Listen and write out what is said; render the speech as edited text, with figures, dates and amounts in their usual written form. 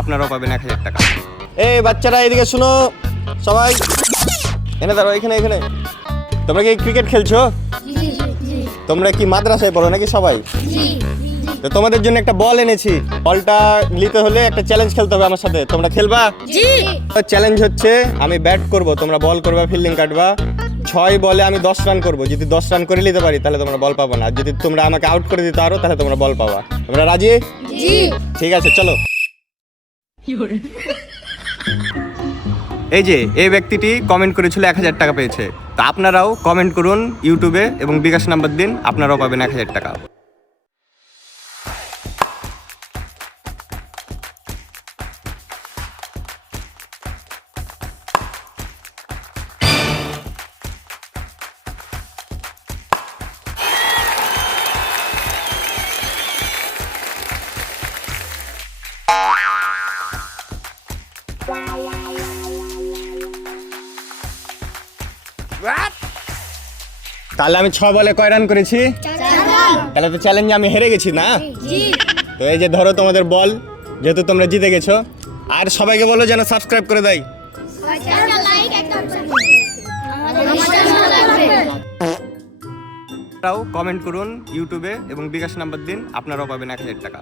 আপনারাও পাবেন 1000 টাকা। এই বাচ্চারা এদিকে শুনো সবাই, এনে দাঁড়াও, এখানে এখানে। তোমরা কি ক্রিকেট খেলছো? তোমরা কি মাদ্রাসায় পড়ো নাকি সবাই? তো তোমাদের জন্য একটা বল এনেছি। বলটা নিতে হলে একটা চ্যালেঞ্জ খেলতে হবে আমার সাথে। তোমরা খেলবা? চ্যালেঞ্জ হচ্ছে আমি ব্যাট করব, তোমরা বল করবা, ফিল্ডিং কাটবা। 6 বলে আমি 10 রান করব। যদি 10 রান করে নিতে পারি তাহলে তোমরা বল পাবো না, আর যদি তোমরা আমাকে আউট করে দিতে পারো তাহলে তোমরা বল পাবা। তোমরা রাজি? ঠিক আছে, চলো। এই যে এই ব্যক্তিটি কমেন্ট করেছিল 1000 টাকা পেয়েছে। তা আপনারাও কমেন্ট করুন ইউটিউবে এবং বিকাশ নাম্বার দিন, আপনারাও পাবেন 1000 টাকা। তাহলে আমি 6 বলে কয় রান করেছি? তাহলে তো চ্যালেঞ্জে আমি হেরে গেছি না? তো এই যে ধরো তোমাদের বল, যেহেতু তোমরা জিতে গেছো। আর সবাইকে বলো যেন সাবস্ক্রাইব করে দেয়। কমেন্ট করুন ইউটিউবে এবং বিকাশ নাম্বার দিন, আপনারাও পাবেন 1000 টাকা।